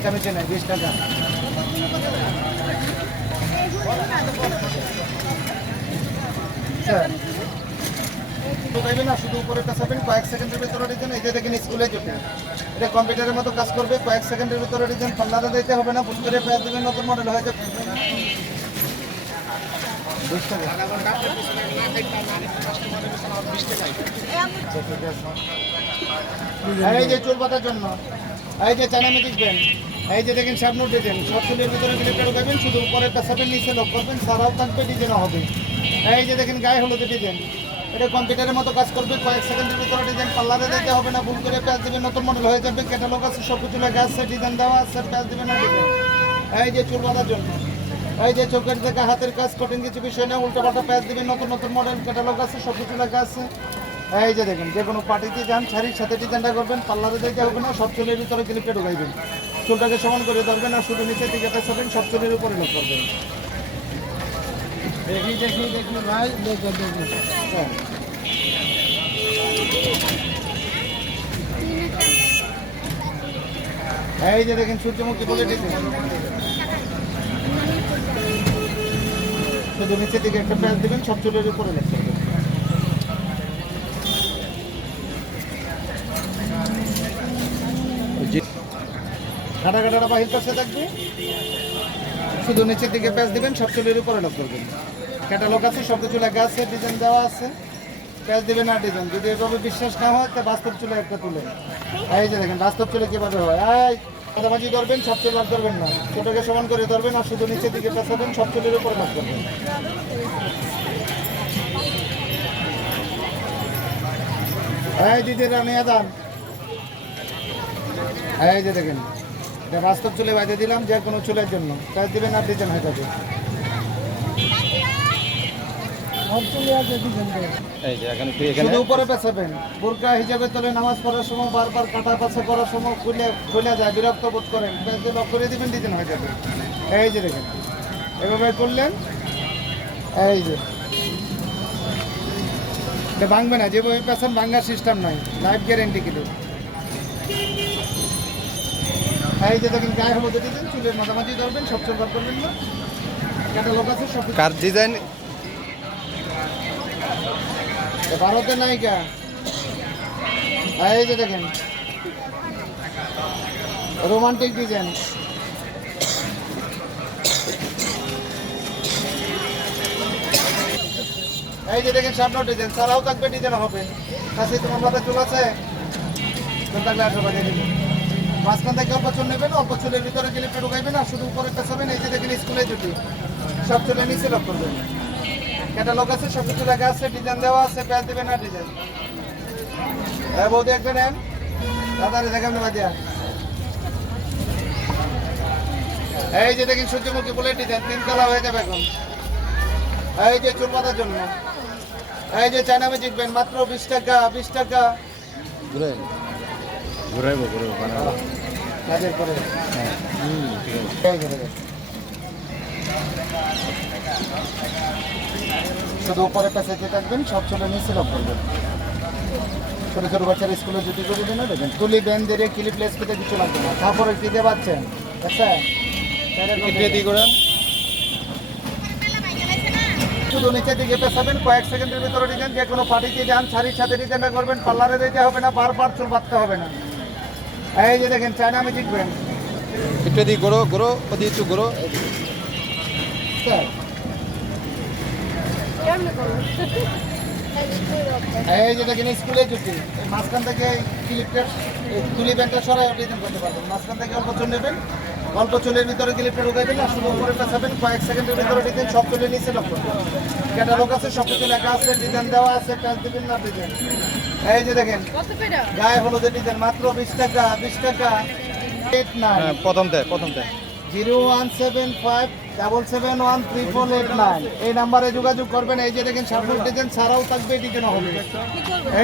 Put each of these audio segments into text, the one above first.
এটা বেশি নাই 20 টাকা। স্যার ঢুকাইবে না, শুধু উপরে পেঁচাবেন, কয়েক সেকেন্ডের ভিতরে ডিজাইন। এই যে দেখেন স্কুলে জুটে, এটা কম্পিউটারের মতো কাজ করবে, কয়েক সেকেন্ডের ভিতরে ডিজাইন। পাল্লাতে দিতে হবে না, ভুল করে পেঁয়াজ দেবেন, নতুন মডেল হয়ে যাবে। 20 টাকা। এই যে চুল পাতার জন্য, এই যে চায়না ম্যাজিক ব্যান্ড, এই যে দেখেন সামনে ডিজাইন, সব চুলের ভিতরে ক্লিপটা ঢুকাবেন, শুধু উপরে পেঁচাবেন, নিচে লক করবেন, সারাও থাকবে, ডিজাইনও হবে। এই যে দেখেন গায়ে হলুদ ডিজাইন, এটা কম্পিউটারের মতো কাজ করবে, কয়েক সেকেন্ডের ভিতরে ডিজাইন। পাল্লাতে দিতে হবে না, ভুল করে পেঁয়াজ দেবেন, নতুন মডেল হয়ে যাবে। ক্যাটালগ আছে, সব কিছু লেখা আছে, ডিজাইন দেওয়া আছে, পেঁয়াজ দেবেন না ডিজাইন। এই যে চুল বাঁধার জন্য, এই যে চোখের থেকে হাতের কাজ, কঠিন কিছু বিষয় না, উল্টো পাল্টা পেঁয়াজ দেবেন, নতুন নতুন মডেল ক্যাটালগ আছে, সব কিছু লেখা আছে। এই যে দেখেন যে কোনো পার্টিতে যান, শাড়ির সাথে ডিজাইনটা করবেন, পাল্লাতে দিতে হবে না, সব চুলের ভিতরে ক্লিপটা ঢুকাইবেন, চুলটাকে সমান করে ধরবেন, আর শুধু নিচের দিকে পেঁচাবেন, সব চুলের উপরে লক করবেন। দেখি ভাই, এই যে দেখেন সূর্যমুখী বলে ডিজাইন, শুধু নিচের দিকে একটা পেঁয়াজ দেবেন, সব চুলের উপরে লক করবেন। কাটা বাহির কাছে থাকবে, শুধু নিচের দিকে পেঁয়াজ দিবেন, সব চুলের উপরে লক করবেন। ক্যাটালগ আছে, সব কিছু লেখা আছে, ডিজাইন দেওয়া আছে, পেঁয়াজ দিবেন না ডিজাইন। যদি এভাবে বিশ্বাস না হয় তো বাস্তব চুলে একটা তুলেন। এই যে দেখেন বাস্তব চুলে কীভাবে হয়, এই মাঝামাঝি ধরবেন, সব চুল লক ধরবেন না, ছোটোকে সমান করে ধরবেন, আর শুধু নিচের দিকে পেঁচাবেন, সব চুলের উপরে লক করবেন। এই দিদিরা নিয়ে যান, এই যে দেখেন এটা বাস্তব চুলে বাইরে দিলাম, যে কোনো চুলের জন্য পেঁয়াজ দিবেন আর ডিজাইন হয়ে যাবে। শুধু উপরে পেঁচাবেন, বোরকা হিজাবে তোলে, নামাজ পড়ার সময় বারবার কাটা পাছা করার সময় খুলে যায়, বিরক্ত বোধ করেন, পেঁয়াজ দিয়ে লক করে দিবেন, ডিজাইন হয়ে যাবে। এই যে দেখেন এভাবে করলেন, এই যে এটা ভাঙবে না, যেভাবে পেঁচান ভাঙার সিস্টেম নাই, লাইফ গ্যারেন্টি কিন্তু। এই যে দেখেন গায়ে হলুদ ডিজাইন, চুলের মাঝামাঝি ধরবেন, সব চুল বার করবেন না, ক্যাটালগ আছে, সব কার ডিজাইন ভারতের নায়িকা। এই যে দেখেন রোমান্টিক ডিজাইন, এই যে দেখেন সামনে ডিজাইন, সারাও থাকবে, ডিজাইন হবে। কাছে তোমার মাথায় চুল আছে, চুল থাকলে 800 টাকা দিবেন। মাঝখান থেকে অল্প চুল নেবেন, অল্প চুলের ভিতরে ক্লিপটা ঢুকাইবেন, আর শুধু উপরে পেঁচাবেন। এই যে দেখেন স্কুলে জুটি, সব চুলে নিচে লক করবেন। ক্যাটালগ আছে, সব কিছু লেখা আছে, ডিজাইন দেওয়া আছে, পেঁয়াজ দেবেন না ডিজাইন। হ্যাঁ বৌদি একটা নেন, দাদারে দেখাবেন বাদিয়া। এই যে দেখেন সূর্যমুখী বলে ডিজাইন, 3 কালার হয়ে যাবে এখন। এই যে চুল বাঁধার জন্য, এই যে চায়না ম্যাজিক ব্যান্ড, মাত্র 20 টাকা, 20 টাকা। ঘুরাইবো কাজের পরে শুধু উপরে পেঁচাইতে থাকবেন, সব চলে নিচে লক করবেন। ছোটো ছোটো বাচ্চারা স্কুলে জুটি করে দেন, দেখবেন তুলি ব্যান্ড দিয়ে ক্লিপ লেস পেতে কিছু লাগবে না। তারপরে কি দিয়ে পাচ্ছেন, আচ্ছা শুধু নিচের দিকে পেঁচাবেন, কয়েক সেকেন্ডের ভিতরে ডিজাইন। যে কোনো পার্টিতে যান, শাড়ির সাথে ডিজাইনটা করবেন, পার্লারে দিতে হবে না, বারবার চুল বাঁধতে হবে না। এই যে দেখেন চায়না ম্যাজিক ব্যান্ড, একটু দিয়ে গড়ো ওদি একটু গড়ো। এই যে দেখেন স্কুলে জুটি, মাঝখান থেকে ক্লিপটা তুলি ব্যান্ডটা সরাই ডিজাইন করতে পারবেন। মাঝখান থেকে অল্প চুল নেবেন, অল্প চুলের ভিতরে ক্লিপটা ঢুকাইবেন, আর শুধু উপরে পেঁচাবেন, কয়েক সেকেন্ডের ভিতরে ডিজাইন, সব চুলে নিচে লক করবেন। ক্যাটালগ আছে, সব কিছু লেখা আছে, ডিজাইন দেওয়া আছে, পেঁয়াজ দেবেন না ডিজাইন। এই যে দেখেন গায়ে হলুদের ডিজাইন, মাত্র 20 টাকা, 20 টাকা। 89 প্রথমতে 0175771348 এই নাম্বারে যোগাযোগ করবেন। এই যে দেখেন সামনের ডিজাইন ছাড়াও থাকবে, ডিজাইন হবে।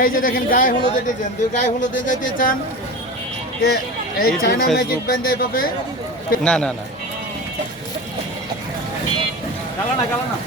এই যে দেখেন গায়ে হলুদের ডিজাইন, গায়ে হলুদে যেতে চান, এই চায়না ম্যাজিক ব্যান্ড এইভাবে না গালা না